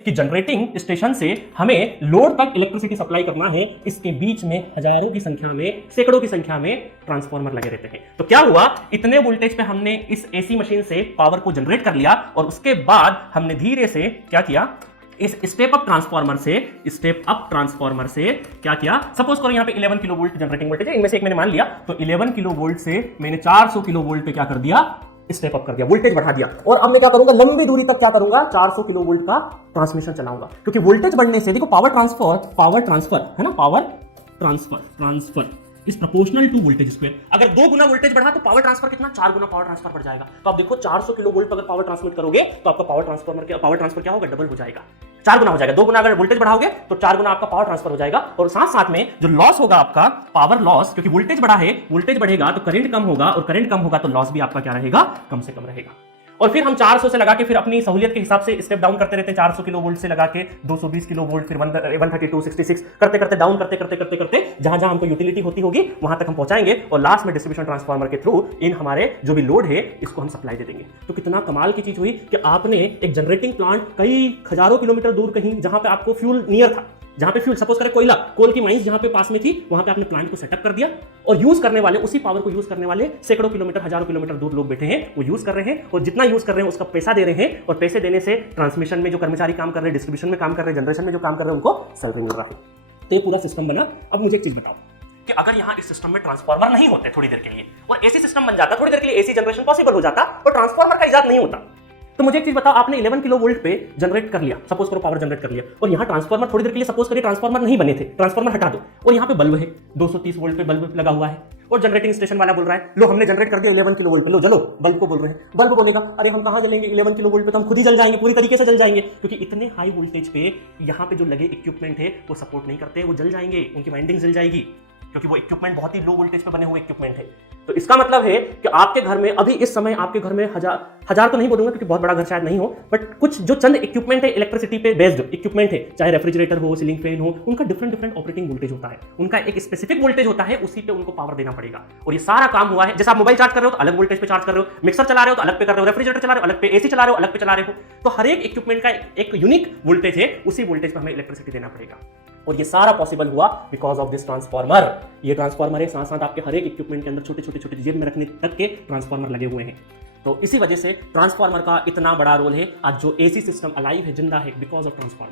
कि generating station से हमें लोड तक इलेक्ट्रिसिटी सप्लाई करना है, इसके बीच में हजारों की संख्या में, सैकड़ों की संख्या में ट्रांसफार्मर लगे रहते हैं। तो क्या हुआ, इतने वोल्टेज पे हमने इस एसी मशीन से पावर को जनरेट कर लिया और उसके बाद हमने धीरे से क्या किया, इस स्टेप अप ट्रांसफार्मर से क्या किया, सपोज करो यहां पे 11 किलो वोल्ट जनरेटिंग वोल्टेज है, इनमें से एक मैंने मान लिया, तो 11 किलो वोल्ट से मैंने 400 किलो वोल्ट पे क्या कर दिया, स्टेप अप कर दिया, वोल्टेज बढ़ा दिया। और अब मैं क्या करूंगा, लंबी दूरी तक क्या करूंगा, 400 किलो वोल्ट का ट्रांसमिशन चलाऊंगा, क्योंकि वोल्टेज बढ़ने से देखो पावर ट्रांसफर है ना, power transfer is proportional to voltage square. अगर 2 गुना वोल्टेज बढ़ा तो पावर ट्रांसफर कितना, 4 गुना पावर ट्रांसफर बढ़ जाएगा। तो आप देखो 400 किलो वोल्ट अगर पावर ट्रांसमिट करोगे तो आपका पावर ट्रांसफर क्या होगा, डबल हो जाएगा, 4 गुना हो जाएगा। 2 गुना अगर वोल्टेज बढ़ाओगे तो 4 गुना आपका पावर ट्रांसफर हो जाएगा। और साथ साथ में जो लॉस होगा आपका, पावर लॉस, क्योंकि वोल्टेज बढ़ा है, वोल्टेज बढ़ेगा तो करंट कम होगा, और करंट कम होगा तो लॉस भी आपका क्या रहेगा, कम से कम रहेगा। और फिर हम 400 से लगा के फिर अपनी सहूलियत के हिसाब से स्टेप डाउन करते रहते हैं, 400 किलो वोल्ट से लगा के 220 किलो वोल्ट, फिर 132, 66 करते करते डाउन करते जहां जहां हमको यूटिलिटी होती होगी वहां तक हम पहुंचाएंगे, और लास्ट में डिस्ट्रीब्यूशन ट्रांसफार्मर के थ्रू इन हमारे जो भी लोड है इसको हम सप्लाई दे देंगे। तो कितना कमाल की चीज हुई कि आपने एक जनरेटिंग प्लांट कई हजारों किलोमीटर दूर कहीं, जहां पे आपको फ्यूल नियर था, जहां पे फ्यूल सपोज करें कोयला, कोल की माइंस जहां पे पास में थी, वहां पे आपने प्लांट को सेटअप कर दिया, और यूज करने वाले, उसी पावर को यूज करने वाले सैकड़ों किलोमीटर, हजारों किलोमीटर दूर लोग बैठे हैं, वो यूज कर रहे हैं, और जितना यूज कर रहे हैं उसका पैसा दे रहे हैं, और पैसे देने से ट्रांसमिशन में जो कर्मचारी काम कर रहे हैं, डिस्ट्रीब्यूशन में काम कर रहे हैं, जनरेशन में जो काम कर रहे हैं, उनको सैलरी मिल रहा है। तो ये पूरा सिस्टम बना। अब मुझे एक चीज बताओ कि अगर यहां इस सिस्टम में ट्रांसफार्मर नहीं होते थोड़ी देर के लिए, और एसी सिस्टम बन जाता, थोड़ी देर के लिए एसी जनरेशन पॉसिबल हो जाता, तो ट्रांसफार्मर का इजाद नहीं होता। तो मुझे एक चीज बताओ, आपने 11 किलो वोल्ट पे जनरेट कर लिया, सपोज करो पावर जनरेट कर लिया, और यहां ट्रांसफार्मर थोड़ी देर के लिए, सपोज करिए ट्रांसफार्मर नहीं बने थे, ट्रांसफार्मर हटा दो, और यहां पे बल्ब है, 230 वोल्ट पे बल्ब लगा हुआ है, और जनरेटिंग स्टेशन वाला बोल रहा है लो हमने जनरेट कर दिया 11 किलो वोल्ट पे, लो चलो, बल्ब को बोल रहे हैं, बल्ब बोलेगा अरे हम कहां जलेंगे 11 किलो वोल्ट पे, तो हम खुद ही जल जाएंगे, पूरी तरीके से जल जाएंगे, क्योंकि इतने हाई वोल्टेज पे यहां पे जो लगे इक्विपमेंट है वो सपोर्ट नहीं करते, वो जल जाएंगे, उनकी वाइंडिंग जल जाएगी, क्योंकि वो इक्विपमेंट बहुत ही लो वोल्टेज पे बने हुए इक्विपमेंट है। तो इसका मतलब है कि आपके घर में अभी इस समय आपके घर में हजार तो नहीं बोलूंगा क्योंकि बहुत बड़ा घर शायद नहीं हो, बट कुछ जो चंद इक्विपमेंट है, इलेक्ट्रिसिटी पे बेस्ड इक्विपमेंट है, चाहे रेफ्रिजरेटर हो, सीलिंग फैन हो, उनका डिफरेंट ऑपरेटिंग वोल्टेज होता है, उनका एक स्पेसिफिक वोल्टेज होता है, उसी पे उनको पावर देना पड़ेगा। और ये सारा काम हुआ है, जैसे आप मोबाइल चार्ज कर रहे हो तो अलग वोल्टेज पे चार्ज कर रहे हो, मिक्सर चला रहे हो तो अलग पे कर रहे हो, रेफ्रिजरेटर चला रहे हो अलग पे, एसी चला रहे हो अलग पे चला रहे हो, तो हर एक इक्विपमेंट का एक यूनिक वोल्टेज है, उसी वोल्टेज पे हमें इलेक्ट्रिसिटी देना पड़ेगा। और ये सारा पॉसिबल हुआ बिकॉज ऑफ दिस ट्रांसफार्मर। ये ट्रांसफार्मर है, साथ साथ आपके हर एक इक्विपमेंट के अंदर छोटे जेब में रखने तक के ट्रांसफार्मर लगे हुए हैं। तो इसी वजह से ट्रांसफार्मर का इतना बड़ा रोल है। आज जो एसी सिस्टम अलाइव है, जिंदा है, बिकॉज ऑफ ट्रांसफार्मर।